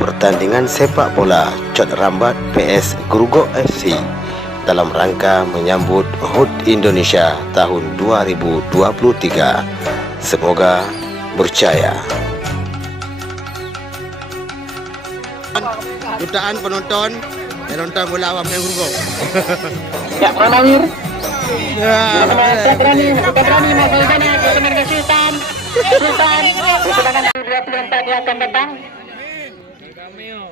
pertandingan sepak bola Cot Rambat PS Grogol FC dalam rangka menyambut HUT Indonesia tahun 2023. Semoga berjaya. Jutaan penonton yang nonton bola awam yang Grogol. Ya, Pranawir. Kita berani masuk sana ke tenaga Sultan. Sedangkan 24 yang akan datang.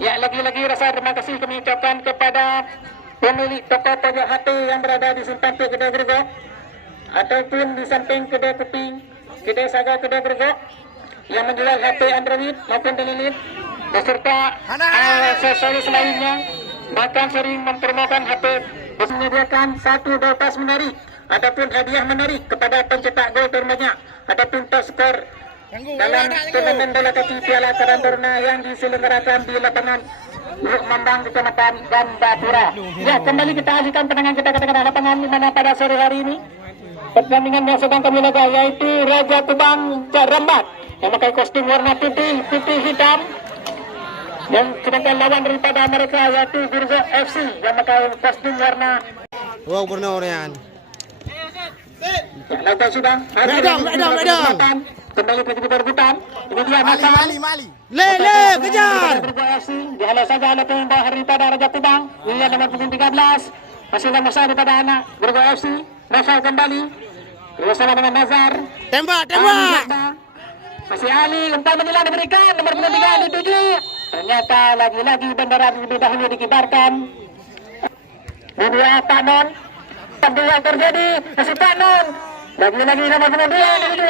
Ya, lagi-lagi rasa terima kasih kami ucapkan kepada pemilik toko pojok HP yang berada di simpang kedai Grogol ataupun di samping kedai kopi, kedai Saga kedai Grogol yang menjual HP Android maupun Lilin beserta aksesoris lainnya, bahkan sering mempromokan HP, menyediakan satu dotas menarik ataupun hadiah menarik kepada pencetak gol terbanyak ataupun top skor dalam turnamen bola kaki Piala Karangtaruna yang diselenggarakan di lapangan Luk Mambang Kecamatan Gandapura. Ya, kembali kita alihkan penangan kita ke lapangan di mana pada sore hari ini pertandingan yang sedang kami laga yaitu Raja Kubang Cot Rambat yang pakai kostum warna putih hitam, dan sedangkan lawan daripada mereka yaitu Grogol FC yang pakai kostum warna Gubernur-Yan. laga sudah kembali ke perebutan. Ini dia Mali. Lele, kejar. Grogol FC dihalau saja oleh pemain daripada Raja Kubang. Ia nomor punggung 13 masih nomor daripada anak Grogol FC. Nafal kembali bersama dengan Nazar. Tembak. Masih Ali, umpan menyelam diberikan nomor punggung 3 dituju. Ternyata lagi-lagi bendera lebih dahulu dikibarkan. Ini Pak Non. Yang terjadi masih Pak Non. Lagi-lagi nomor punggung 2 dituju.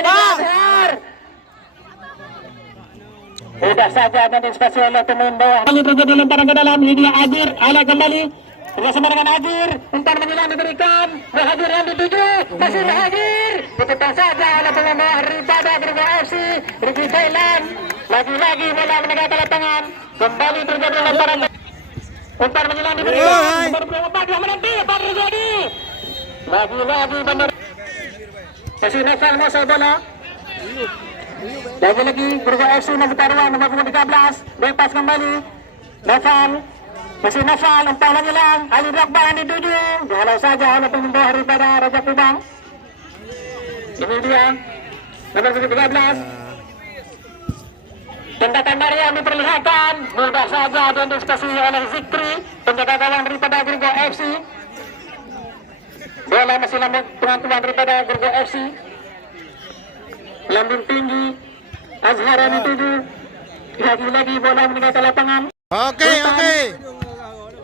Tidak saja antisipasi oleh pemain bawah. Kali terjadi lemparan ke dalam. Ini dia Azir. Ala kembali. Bersama dengan Azir. Umpan menyelam diberikan. Mahadhir yang dituju. Masih Mahadhir. Ditekan saja oleh pemain bawah daripada Grogol FC. Ricky Thailand. Lagi-lagi bola menegakkan lapangan. Kembali terjadi lemparan. Umpan menyelam diberikan. Nomor 4 yang menanti. Apa terjadi? Lagi-lagi benar. Masih Nafal masa bola. Lagi-lagi Grogol FC membuka ruang nomor 13. Lepas kembali Nafal. Masih Nafal, umpan menyelam. Ali Drogba yang dituju. Dihalau saja oleh pemain bawah daripada Raja Kubang. Ini dia nomor 13. Tindakan Maria diperlihatkan. Mudah saja diantisipasi oleh Zikri, penjaga gawang daripada Grogol FC. Bola masih lambung pengakuan daripada Grogol FC. Lambung tinggi. Azhara dituju. Lagi-lagi bola meninggalkan lapangan. Oke.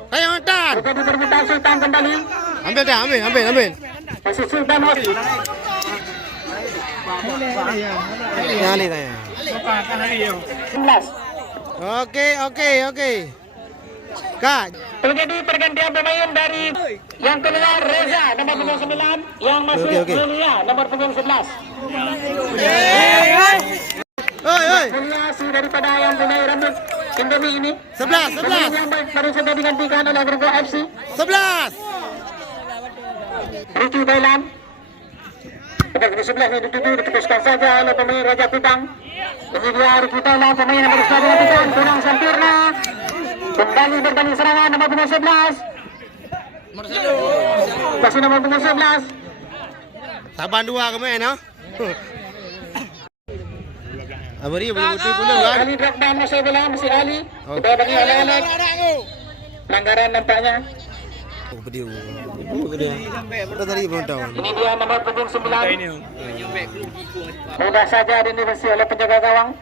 Ayo Sultan. Terjadi perbuatan Sultan kembali. Ambil. Masih Sultan. Nyali tanya. 11. Oke. Kak. Terjadi pergantian pemain dari yang keluar Reza nomor punggung 9, yang masuk Julia nomor punggung 11. Oi. Variasi daripada yang punya rambut Indomie ini. 11. Yang baru saja digantikan oleh Grogol FC. 11. Ricky Thailand. Nomor 11 ini ditutuskan saja oleh pemain Raja Kubang. Ini dia Ricky Thailand, pemain yang baru saja digantikan, kurang sempurna. Kembali bertanding serangan nomor punggung 11. Masih nomor punggung 11. Saban 2 kemain, no? Abari boleh kan? Ali Drogba masih bola, masih Ali. Kita bagi oleh Alex. Pelanggaran nampaknya. Berdiri. Kita tadi penonton. Ini dia nomor punggung 9. Mudah saja diintervensi oleh penjaga gawang.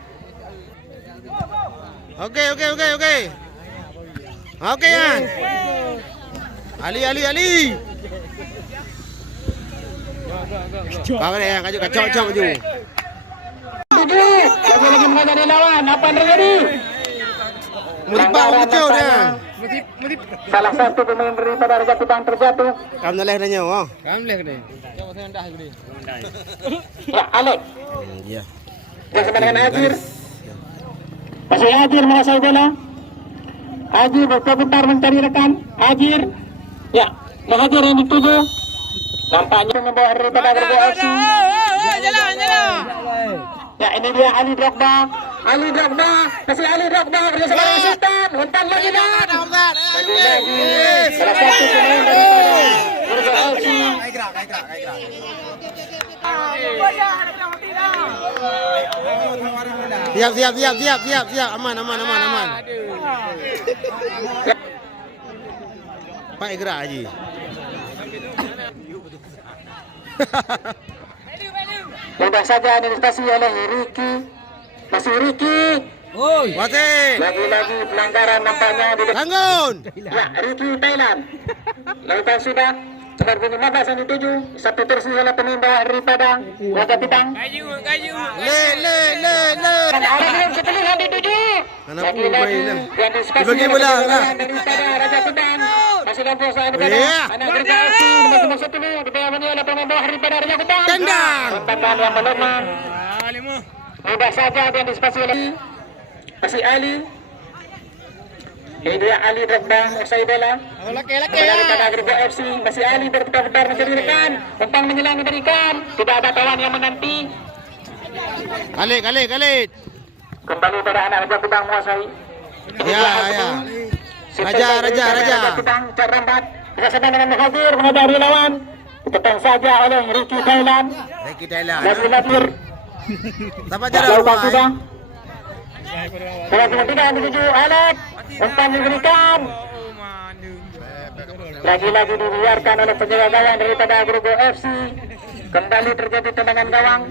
Oke. Oke Yan. Ali. Kawan yang kacau maju. Lagi menghadapi lawan. Apa yang terjadi? Mutibak kacau dia. Salah satu pemain daripada Raja Kubang terjatuh. Kamu noleh nanya, oh. Ya, Alex. Iya. Bersama dengan Azir. Masih Azir menguasai bola. Azir berputar mencari rekan. Azir. Ya, Azir yang dituju. Nampaknya membawa daripada Grogol FC. Jalan. Ya, ini dia Ali Drogba. Ali Drogba, masih Ali Drogba bersama dengan Sultan, umpan lagi dah. Lagi-lagi salah satu pemain daripada Burgo FC. Siap. Aman. Pak gerak Haji. Mudah saja antisipasi oleh Ricky. Masih Ricky. Wasit. Lagi-lagi pelanggaran nampaknya di depan. Bangun. Ya, Ricky Thailand. Lautan sudah. Nomor 15 yang dituju. Satu terus oleh pemain daripada Raja Pitang. Le. Dan ada belum setelah yang dituju. Lagi-lagi yang disepasi Dibagi bola lah. daripada Raja Pitang. Masih dalam proses daripada Iya. anak Burgo FC. Nomor 10 dipegang oleh pemain bawah daripada Raja Pitang. Tendang. Tembakan yang melemah. Mudah saja yang disepasi oleh masih Ali. Ini dia Ali Drogba, usai bola. Daripada Burgo FC, masih Ali berputar-putar mencari rekan. Umpan menyelang diberikan. Tidak ada kawan yang menanti. Khalid. Kembali pada anak Raja Pitang menguasai. Ya. Raja. Pitang terlambat. Bersama dengan Muhajir menghadapi lawan. Ditekan saja oleh Ricky Thailand. Lagi-lagi. Dapat Lautan sudah. jarak. Bola ketiga dituju Alek. Umpan diberikan. Lagi-lagi dibiarkan oleh penjaga gawang daripada Burgo FC. Kembali terjadi tendangan gawang.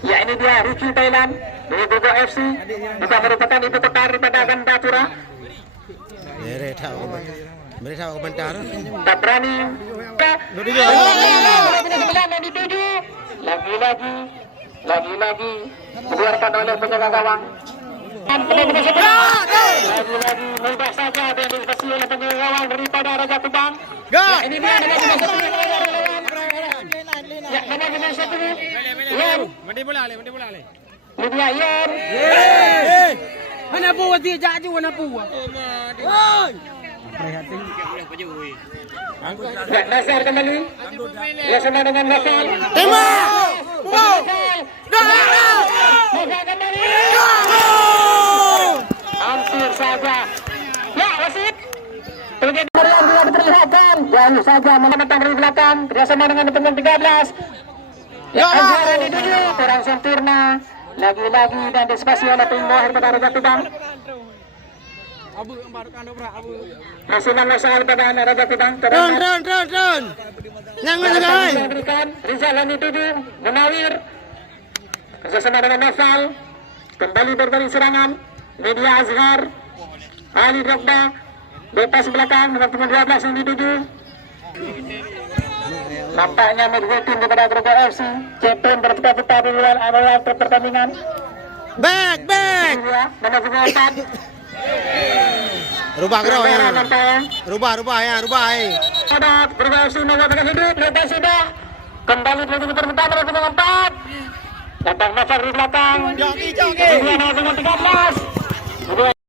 Ya, ini dia Ricky Thailand dari Burgo FC. Juga merupakan ibu kota daripada Gandapura. Mereka komentar. Tak berani. Lagi-lagi dibiarkan oleh penjaga gawang. Lagi-lagi mudah saja diantisipasi oleh penjaga gawang daripada Raja Pitang. Ya, ini dia nomor 21. Ya, nomor 21. Yan. Ini dia Yan. Mana buat dia jadi mana buat? Ya, Nazar kembali. Bersama dengan Nafal. Tembak. Nazar kembali. Hampir saja. Ya, wasit. Terjadi yang tidak diperlihatkan. Jauh saja menekan dari belakang. Bersama dengan pemain 13. Ya, Azhar dituju. Kurang sempurna. Lagi-lagi dan disipasi oleh tim Mohir pada Raja Pitang. Masih masalah pada anak Raja Pitang. Run. Jangan. Memberikan Rizal dituju. Munawir. Bersama dengan Nafal. Kembali berbalik serangan. Media Azhar. Ali Drogba. Lepas belakang dengan pemain 12 yang dituju. Nampaknya midfield daripada Burgo FC. Champion berputar-putar di awal pertandingan. Back. Nomor 4. Rubah gerak ya. Nampaknya. Rubah. Ada Burgo FC mengatakan hidup. Lepas sudah. Kembali berputar-putar dengan 4. Datang Nafal di belakang. Joki. Ini dengan 13.